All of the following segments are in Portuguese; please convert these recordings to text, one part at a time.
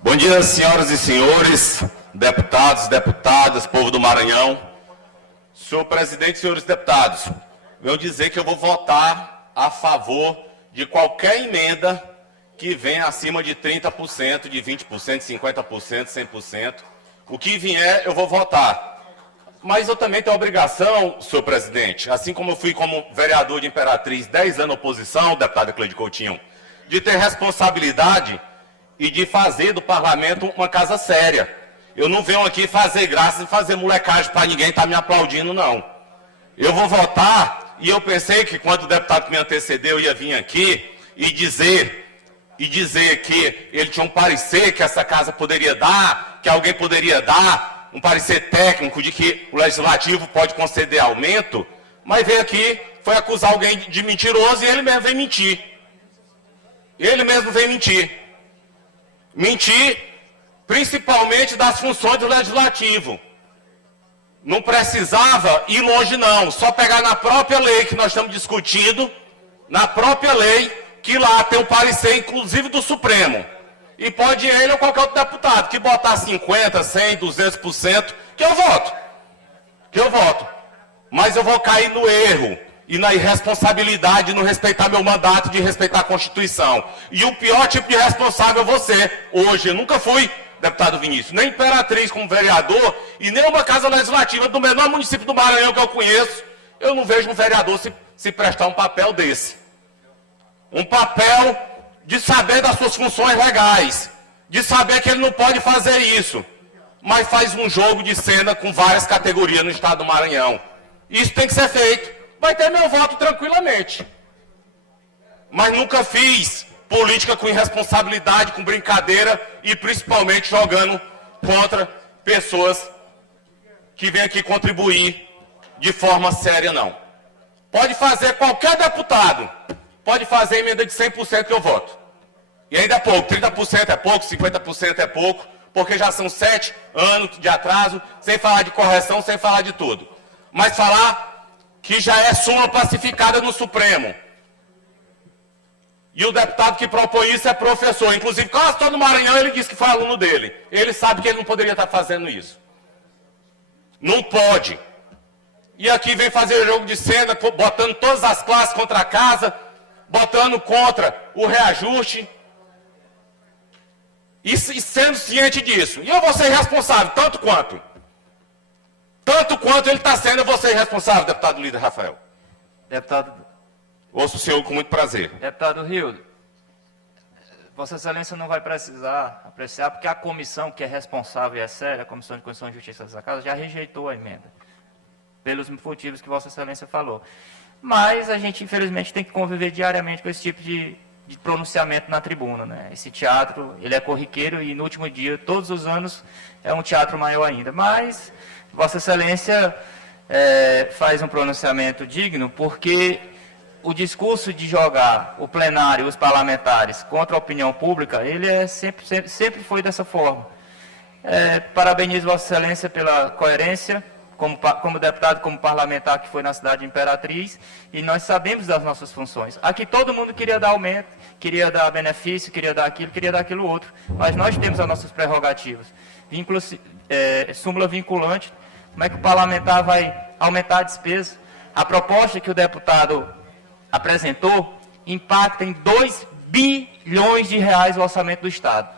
Bom dia, senhoras e senhores, deputados, deputadas, povo do Maranhão. Senhor presidente, senhores deputados, venho dizer que eu vou votar a favor de qualquer emenda que venha acima de 30%, de 20%, 50%, 100%. O que vier, eu vou votar. Mas eu também tenho a obrigação, senhor presidente, assim como eu fui como vereador de Imperatriz 10 anos oposição, deputado Cleide Coutinho, de ter responsabilidade e de fazer do parlamento uma casa séria. Eu não venho aqui fazer graça e fazer molecagem para ninguém estar me aplaudindo, não. Eu vou votar, e eu pensei que quando o deputado que me antecedeu ia vir aqui e dizer que ele tinha um parecer que essa casa poderia dar, que alguém poderia dar, um parecer técnico de que o Legislativo pode conceder aumento, mas veio aqui, foi acusar alguém de mentiroso e ele mesmo vem mentir. Ele mesmo vem mentir. Mentir, principalmente das funções do Legislativo. Não precisava ir longe, não. Só pegar na própria lei que nós estamos discutindo, na própria lei, que lá tem um parecer, inclusive do Supremo. E pode ele ou qualquer outro deputado que botar 50%, 100%, 200%, que eu voto. Que eu voto. Mas eu vou cair no erro e na irresponsabilidade de não respeitar meu mandato, de respeitar a Constituição. E o pior tipo de responsável é você. Hoje, eu nunca fui, deputado Vinícius, nem Imperatriz como vereador e nem uma casa legislativa do menor município do Maranhão que eu conheço. Eu não vejo um vereador se prestar um papel desse. Um papel de saber das suas funções legais, de saber que ele não pode fazer isso, mas faz um jogo de cena com várias categorias no estado do Maranhão. Isso tem que ser feito. Vai ter meu voto tranquilamente. Mas nunca fiz política com irresponsabilidade, com brincadeira e principalmente jogando contra pessoas que vêm aqui contribuir de forma séria, não. Pode fazer qualquer deputado, pode fazer emenda de 100% que eu voto. E ainda é pouco, 30% é pouco, 50% é pouco, porque já são 7 anos de atraso, sem falar de correção, sem falar de tudo. Mas falar que já é súmula pacificada no Supremo. E o deputado que propõe isso é professor. Inclusive, quase todo Maranhão, ele disse que foi aluno dele. Ele sabe que ele não poderia estar fazendo isso. Não pode. E aqui vem fazer jogo de cena, botando todas as classes contra a casa, botando contra o reajuste. E sendo ciente disso. E eu vou ser responsável, tanto quanto ele está sendo, eu vou ser responsável, deputado líder Rafael. Deputado... Ouço o senhor com muito prazer. Deputado Rildo, Vossa Excelência não vai precisar apreciar, porque a comissão que é responsável e é séria, a Comissão de Constituição e Justiça dessa Casa, já rejeitou a emenda, pelos motivos que Vossa Excelência falou. Mas a gente, infelizmente, tem que conviver diariamente com esse tipo de pronunciamento na tribuna, né? Esse teatro, ele é corriqueiro e no último dia, todos os anos, é um teatro maior ainda. Mas Vossa Excelência faz um pronunciamento digno, porque o discurso de jogar o plenário e os parlamentares contra a opinião pública, ele sempre foi dessa forma. Parabenizo Vossa Excelência pela coerência, como deputado, como parlamentar que foi na cidade de Imperatriz, e nós sabemos das nossas funções. Aqui todo mundo queria dar aumento, queria dar benefício, queria dar aquilo outro, mas nós temos as nossas prerrogativas. Súmula vinculante, como é que o parlamentar vai aumentar a despesa? A proposta que o deputado apresentou impacta em 2 bilhões de reais o orçamento do Estado.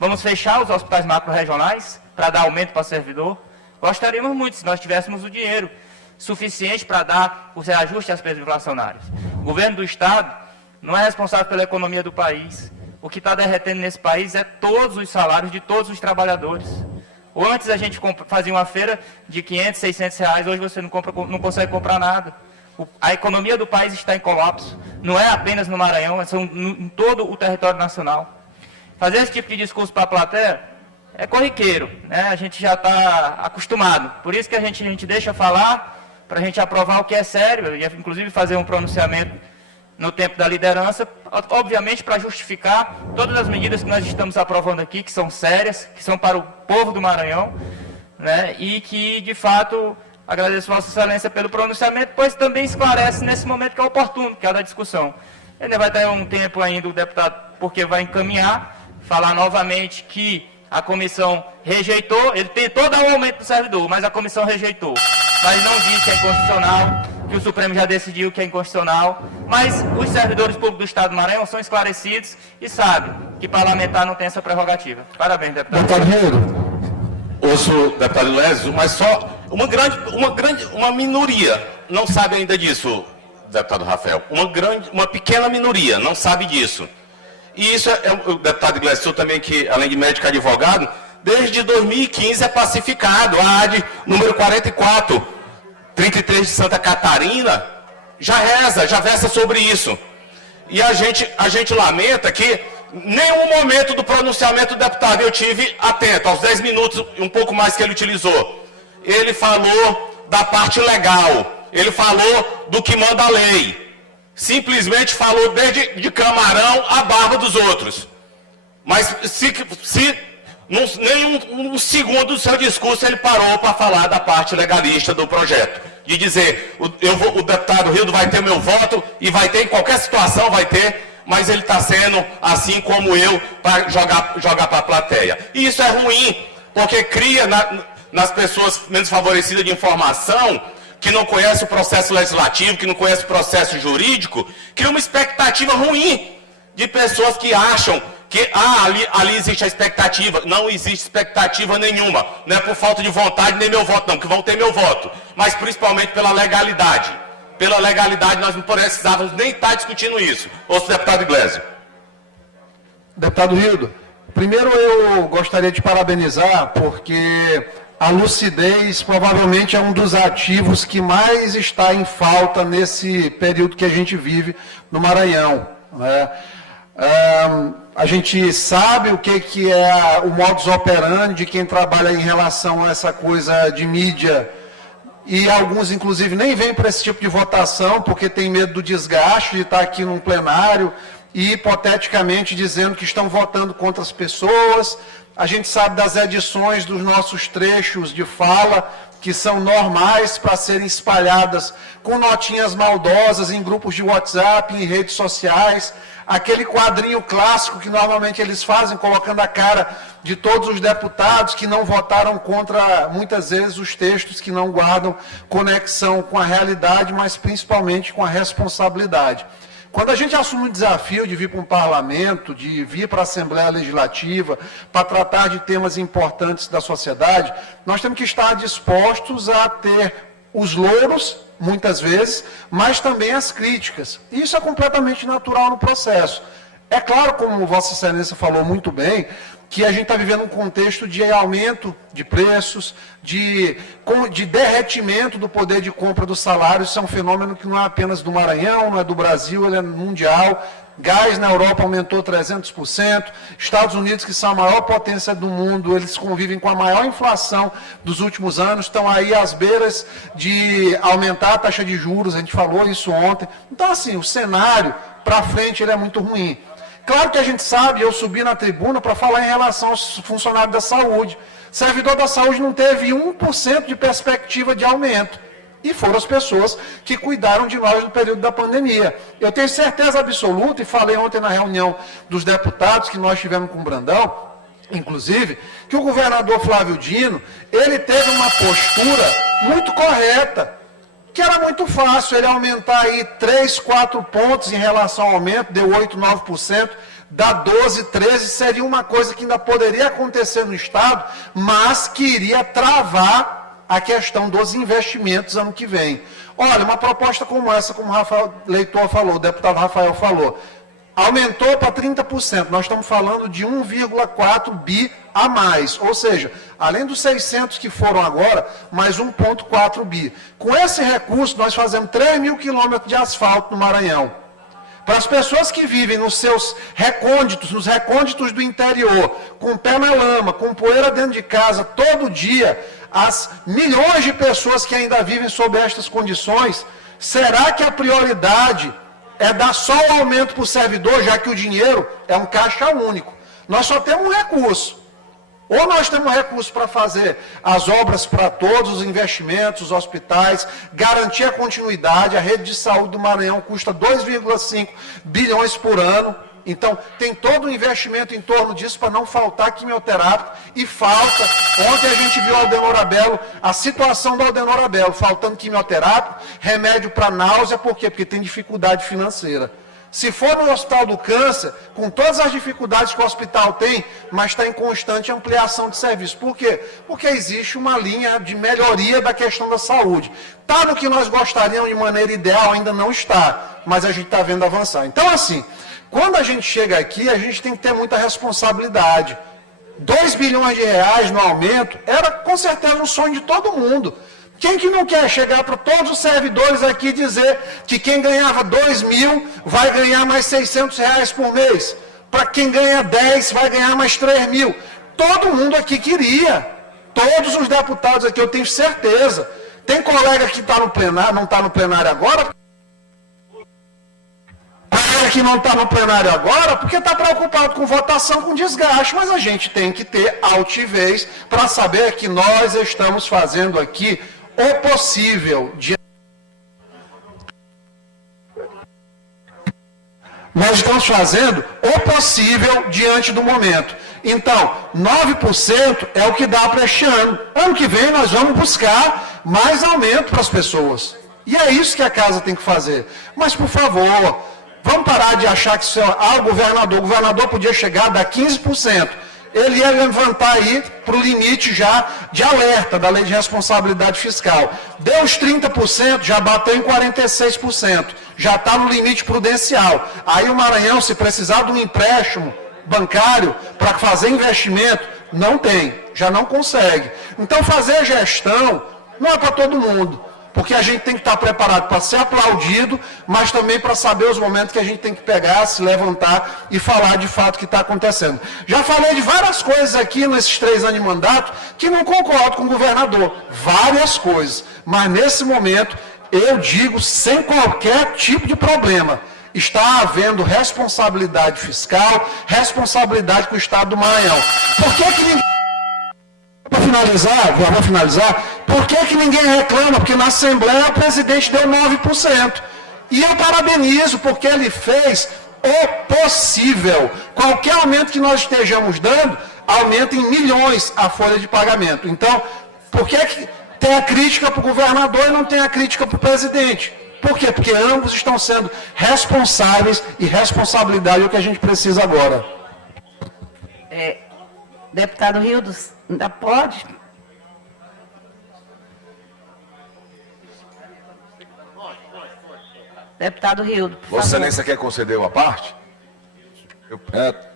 Vamos fechar os hospitais macro-regionais para dar aumento para servidor? Gostaríamos muito se nós tivéssemos o dinheiro suficiente para dar os reajustes às despesas inflacionárias. O governo do Estado não é responsável pela economia do país. O que está derretendo nesse país é todos os salários de todos os trabalhadores. Ou antes a gente fazia uma feira de 500, 600 reais, hoje você não consegue comprar nada. A economia do país está em colapso. Não é apenas no Maranhão, são em todo o território nacional. Fazer esse tipo de discurso para a plateia é corriqueiro, né? A gente já está acostumado. Por isso que a gente deixa falar, para a gente aprovar o que é sério, e inclusive fazer um pronunciamento no tempo da liderança, obviamente para justificar todas as medidas que nós estamos aprovando aqui, que são sérias, que são para o povo do Maranhão, né? E que, de fato, agradeço Vossa Excelência pelo pronunciamento, pois também esclarece nesse momento que é oportuno, que é a da discussão. Ainda vai ter um tempo ainda o deputado, porque vai encaminhar, falar novamente que a comissão rejeitou, ele tentou dar um aumento para o servidor, mas a comissão rejeitou. Mas não disse que é inconstitucional, que o Supremo já decidiu que é inconstitucional, mas os servidores públicos do Estado do Maranhão são esclarecidos e sabem que parlamentar não tem essa prerrogativa. Parabéns, deputado. Deputado Hildo. Ouço, deputado Lésio, mas só uma minoria não sabe ainda disso, deputado Rafael. Uma pequena minoria não sabe disso. E isso o deputado Iglesias também, que além de médico advogado, desde 2015 é pacificado. A AD número 44, 33 de Santa Catarina, já versa sobre isso. E a gente lamenta que nenhum momento do pronunciamento do deputado eu tive atento, aos 10 minutos, um pouco mais que ele utilizou. Ele falou da parte legal, ele falou do que manda a lei. Simplesmente falou desde de camarão à barba dos outros. Mas se nem um segundo do seu discurso ele parou para falar da parte legalista do projeto. De dizer, o deputado Hildo vai ter meu voto, e vai ter, em qualquer situação vai ter, mas ele está sendo, assim como eu, para jogar para a plateia. E isso é ruim, porque cria nas pessoas menos favorecidas de informação, que não conhece o processo legislativo, que não conhece o processo jurídico, cria uma expectativa ruim de pessoas que acham que ali existe a expectativa. Não existe expectativa nenhuma. Não é por falta de vontade nem meu voto, não, que vão ter meu voto. Mas principalmente pela legalidade. Pela legalidade, nós não precisávamos nem estar discutindo isso. Ouço o deputado Iglesias. Deputado Hildo, primeiro eu gostaria de parabenizar, porque a lucidez provavelmente é um dos ativos que mais está em falta nesse período que a gente vive no Maranhão, né? A gente sabe o que é o modus operandi de quem trabalha em relação a essa coisa de mídia, e alguns, inclusive, nem vêm para esse tipo de votação, porque tem medo do desgaste de estar aqui num plenário e, hipoteticamente, dizendo que estão votando contra as pessoas. A gente sabe das edições dos nossos trechos de fala, que são normais para serem espalhadas com notinhas maldosas em grupos de WhatsApp, em redes sociais. Aquele quadrinho clássico que normalmente eles fazem, colocando a cara de todos os deputados que não votaram contra, muitas vezes, os textos que não guardam conexão com a realidade, mas principalmente com a responsabilidade. Quando a gente assume o desafio de vir para um parlamento, de vir para a Assembleia Legislativa, para tratar de temas importantes da sociedade, nós temos que estar dispostos a ter os louros, muitas vezes, mas também as críticas. Isso é completamente natural no processo. É claro, como Vossa Excelência falou muito bem, que a gente está vivendo um contexto de aumento de preços, de derretimento do poder de compra dos salários. Isso é um fenômeno que não é apenas do Maranhão, não é do Brasil, ele é mundial. Gás na Europa aumentou 300%. Estados Unidos, que são a maior potência do mundo, eles convivem com a maior inflação dos últimos anos, estão aí às beiras de aumentar a taxa de juros, a gente falou isso ontem. Então, assim, o cenário para frente ele é muito ruim. Claro que a gente sabe, eu subi na tribuna para falar em relação aos funcionários da saúde. Servidor da saúde não teve 1% de perspectiva de aumento. E foram as pessoas que cuidaram de nós no período da pandemia. Eu tenho certeza absoluta, e falei ontem na reunião dos deputados que nós tivemos com o Brandão, inclusive, que o governador Flávio Dino, ele teve uma postura muito correta, que era muito fácil ele aumentar aí 3, 4 pontos em relação ao aumento, deu 8, 9%, dá 12, 13, seria uma coisa que ainda poderia acontecer no Estado, mas que iria travar a questão dos investimentos ano que vem. Olha, uma proposta como essa, como o Rafael Leitor falou, o deputado Rafael falou, aumentou para 30%, nós estamos falando de 1,4 bi a mais, ou seja, além dos 600 que foram agora, mais 1,4 bi. Com esse recurso, nós fazemos 3 mil quilômetros de asfalto no Maranhão. Para as pessoas que vivem nos seus recônditos, nos recônditos do interior, com o pé na lama, com poeira dentro de casa, todo dia, as milhões de pessoas que ainda vivem sob estas condições, será que a prioridade é dar só o aumento para o servidor, já que o dinheiro é um caixa único? Nós só temos um recurso. Ou nós temos recurso para fazer as obras para todos, os investimentos, os hospitais, garantir a continuidade. A rede de saúde do Maranhão custa 2,5 bilhões por ano. Então, tem todo um investimento em torno disso para não faltar quimioterápico. E falta, ontem a gente viu Aldenorabelo, a situação do Aldenorabelo, faltando quimioterápico, remédio para náusea, por quê? Porque tem dificuldade financeira. Se for no Hospital do Câncer, com todas as dificuldades que o hospital tem, mas está em constante ampliação de serviço. Por quê? Porque existe uma linha de melhoria da questão da saúde. Está no que nós gostaríamos de maneira ideal, ainda não está, mas a gente está vendo avançar. Então, assim, quando a gente chega aqui, a gente tem que ter muita responsabilidade. 2 bilhões de reais no aumento era com certeza um sonho de todo mundo. Quem que não quer chegar para todos os servidores aqui e dizer que quem ganhava 2 mil vai ganhar mais 600 reais por mês? Para quem ganha 10 vai ganhar mais 3 mil. Todo mundo aqui queria. Todos os deputados aqui, eu tenho certeza. Tem colega que está no plenário, não está no plenário agora? Colega que não está no plenário agora porque está preocupado com votação, com desgaste. Mas a gente tem que ter altivez para saber que nós estamos fazendo aqui o possível nós estamos fazendo o possível diante do momento. Então, 9% é o que dá para este ano. Ano que vem nós vamos buscar mais aumento para as pessoas. E é isso que a casa tem que fazer. Mas, por favor, vamos parar de achar que isso é o governador podia chegar a dar 15%. Ele ia levantar aí para o limite já de alerta da lei de responsabilidade fiscal. Deu os 30%, já bateu em 46%. Já está no limite prudencial. Aí o Maranhão, se precisar de um empréstimo bancário para fazer investimento, não tem, já não consegue. Então fazer gestão não é para todo mundo. Porque a gente tem que estar preparado para ser aplaudido, mas também para saber os momentos que a gente tem que pegar, se levantar e falar de fato o que está acontecendo. Já falei de várias coisas aqui nesses 3 anos de mandato que não concordo com o governador. Várias coisas. Mas nesse momento, eu digo sem qualquer tipo de problema. Está havendo responsabilidade fiscal, responsabilidade com o Estado do Maranhão. Por que ninguém... Vou finalizar. Por que ninguém reclama? Porque na Assembleia o presidente deu 9%. E eu parabenizo, porque ele fez o possível. Qualquer aumento que nós estejamos dando, aumenta em milhões a folha de pagamento. Então, por que tem a crítica para o governador e não tem a crítica para o presidente? Por quê? Porque ambos estão sendo responsáveis e responsabilidade é o que a gente precisa agora. Deputado Rildos, ainda pode? Deputado Rildo, por favor. Vossa Excelência quer conceder uma parte?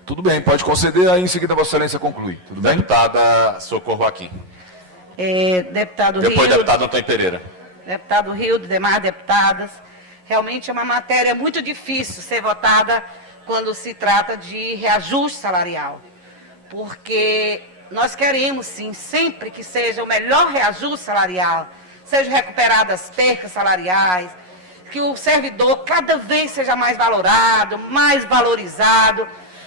Tudo bem, pode conceder, aí em seguida Vossa Excelência conclui. Tudo bem? Deputada Socorro Joaquim. Deputado Depois, Rildo, deputado Antônio Pereira. Deputado Rildo, demais deputadas, realmente é uma matéria muito difícil ser votada quando se trata de reajuste salarial. Porque nós queremos, sim, sempre que seja o melhor reajuste salarial, sejam recuperadas as percas salariais, que o servidor cada vez seja mais valorado, mais valorizado,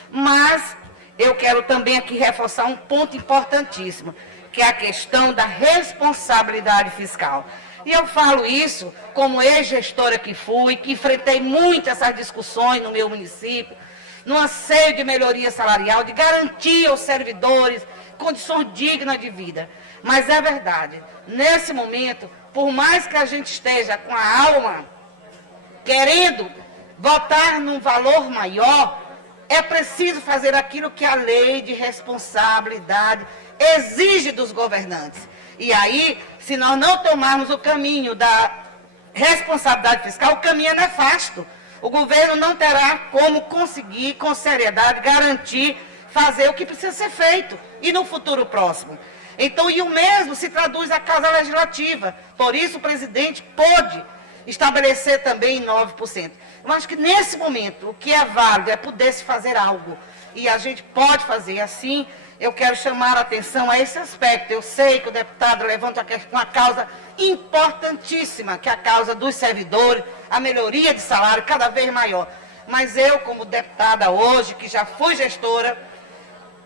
mas eu quero também aqui reforçar um ponto importantíssimo, que é a questão da responsabilidade fiscal. E eu falo isso como ex-gestora que fui, que enfrentei muitas essas discussões no meu município, no anseio de melhoria salarial, de garantir aos servidores condições dignas de vida. Mas é verdade, nesse momento, por mais que a gente esteja com a alma querendo votar num valor maior, é preciso fazer aquilo que a lei de responsabilidade exige dos governantes. E aí, se nós não tomarmos o caminho da responsabilidade fiscal, o caminho é nefasto. O governo não terá como conseguir, com seriedade, garantir, fazer o que precisa ser feito, e no futuro próximo. Então, e o mesmo se traduz à Casa Legislativa. Por isso, o presidente pôde estabelecer também 9%. Eu acho que, nesse momento, o que é válido é poder se fazer algo. E a gente pode fazer assim. Eu quero chamar a atenção a esse aspecto. Eu sei que o deputado levanta uma causa importantíssima, que é a causa dos servidores, a melhoria de salário cada vez maior. Mas eu, como deputada hoje, que já fui gestora,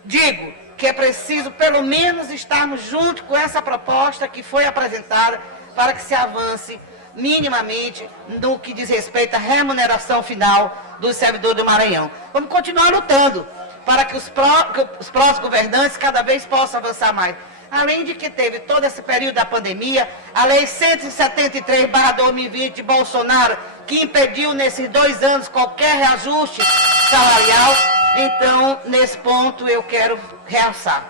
digo que é preciso, pelo menos, estarmos junto com essa proposta que foi apresentada para que se avance minimamente no que diz respeito à remuneração final dos servidores do Maranhão. Vamos continuar lutando para que os próximos governantes cada vez possam avançar mais. Além de que teve todo esse período da pandemia, a Lei 173/2020 de Bolsonaro, que impediu nesses 2 anos qualquer reajuste salarial. Então, nesse ponto, eu quero realçar.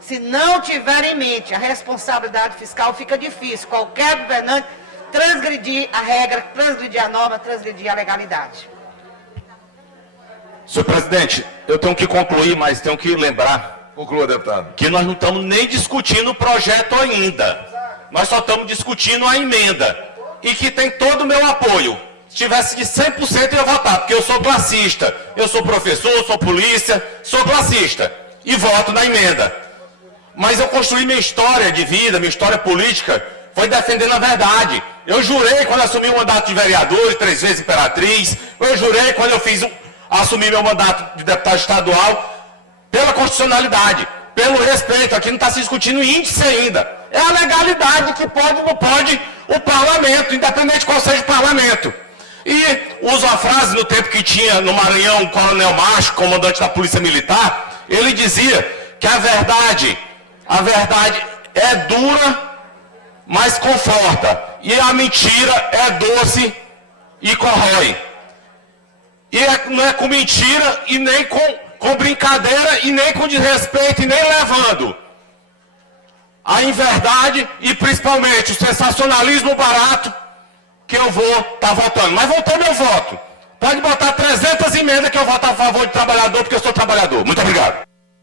Se não tiver em mente a responsabilidade fiscal, fica difícil qualquer governante transgredir a regra, transgredir a norma, transgredir a legalidade. Senhor presidente, eu tenho que concluir, mas tenho que lembrar Conclua, deputado. que nós não estamos nem discutindo o projeto ainda. Nós só estamos discutindo a emenda. E que tem todo o meu apoio. Se tivesse de 100% eu ia votar, porque eu sou classista. Eu sou professor, sou polícia, sou classista. E voto na emenda. Mas eu construí minha história de vida, minha história política, foi defendendo a verdade. Eu jurei quando assumi o mandato de vereador, 3 vezes imperatriz. Eu jurei quando eu assumi meu mandato de deputado estadual, pela constitucionalidade, pelo respeito. Aqui não está se discutindo índice ainda. É a legalidade que pode ou não pode o parlamento, independente de qual seja o parlamento. E uso a frase no tempo que tinha no Maranhão o coronel Macho, comandante da Polícia Militar, ele dizia que a verdade é dura, mas conforta. E a mentira é doce e corrói. E não é com mentira e nem com brincadeira e nem com desrespeito e nem levando a inverdade e principalmente o sensacionalismo barato que eu vou estar votando. Mas voltou meu voto. Pode botar 300 emendas que eu voto a favor de trabalhador, porque eu sou trabalhador. Muito obrigado.